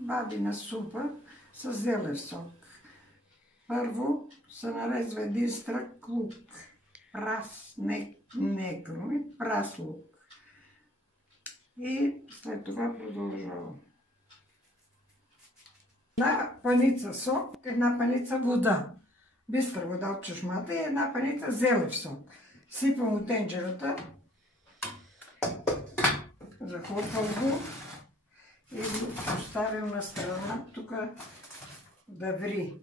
бабина супа с зелев сок. Първо се нарезва един стрък лук. Прас, не круми, прас лук. И след това продължавам. Една паница сок, една паница вода. Бистра вода от чешмата и една паница зелев сок. Сипвам от тенджерата. Захлопвам го и го поставям на страна, тук да ври.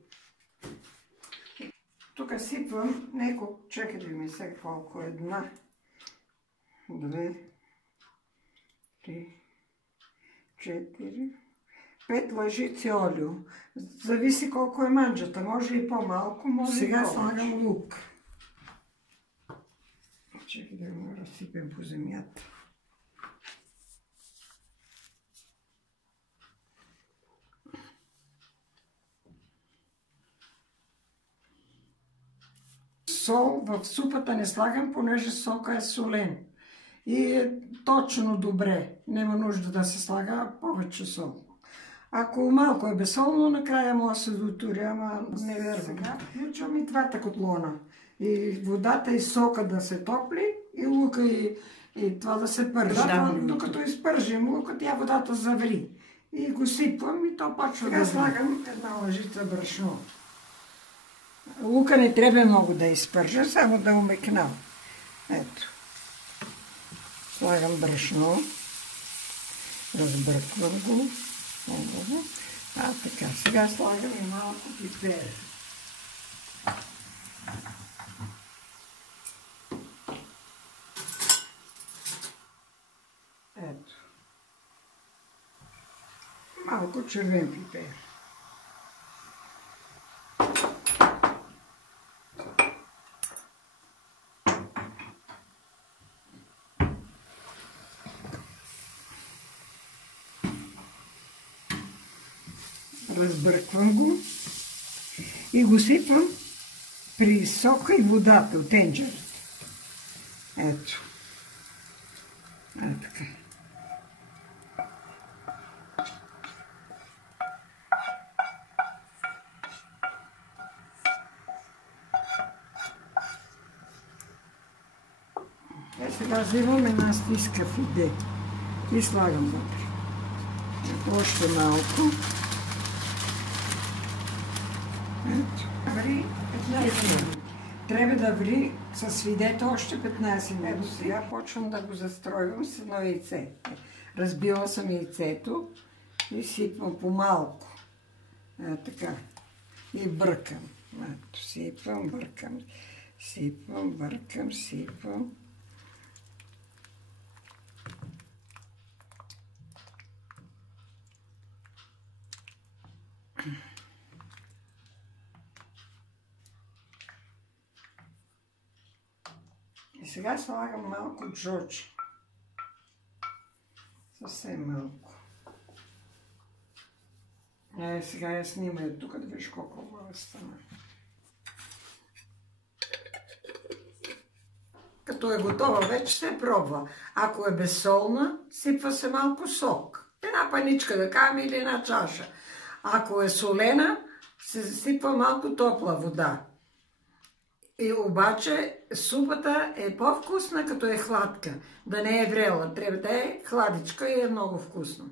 Тук сипвам няколко, чакайте ми сега колко, една, две, три, четири, 5 лъжици олио. Зависи колко е манджата, може и по-малко, може сега и повече. Сега слагам лук. Чакай да го разсипем по земята. Сол в супата не слагам, понеже сока е солен. И е точно добре. Няма нужда да се слага повече сол. Ако малко е безсолно, накрая може да се дотури, ама не вярвам. Сега включвам и двата котлона. И водата и сока да се топли, и лука и това да се пържи. Докато изпържим лука, тя водата заври. И го сипвам и то почва да слагам една лъжица брашно. Лука не трябва много да изпържа, само да умекнам. Ето. Слагам брашно. Разбърквам го. Така, сега слагам и малко пипер. Ето. Малко червен пипер. Разбърквам го и го сипвам при сока и водата от тенджерата. Ето. Така. Сега взимам една стиска фиде и слагам вътре. Още малко. Ето. Ври 15 минути. Трябва да ври с фидето още 15 минути. Сега почвам да го застройвам с едно яйце. Разбила съм яйцето и сипвам по-малко. Така. И бъркам. Ето, сипвам, бъркам. Сипвам, бъркам, сипвам. И сега слагам малко джоджи. Съвсем малко. Сега я снимай тук да виж колко хубава стана. Като е готова, вече се пробва. Ако е безсолна, сипва се малко сок. Една паничка да кажем или една чаша. Ако е солена, се сипва малко топла вода. И обаче супата е по-вкусна, като е хладка. Да не е врела. Трябва да е хладичка и е много вкусно.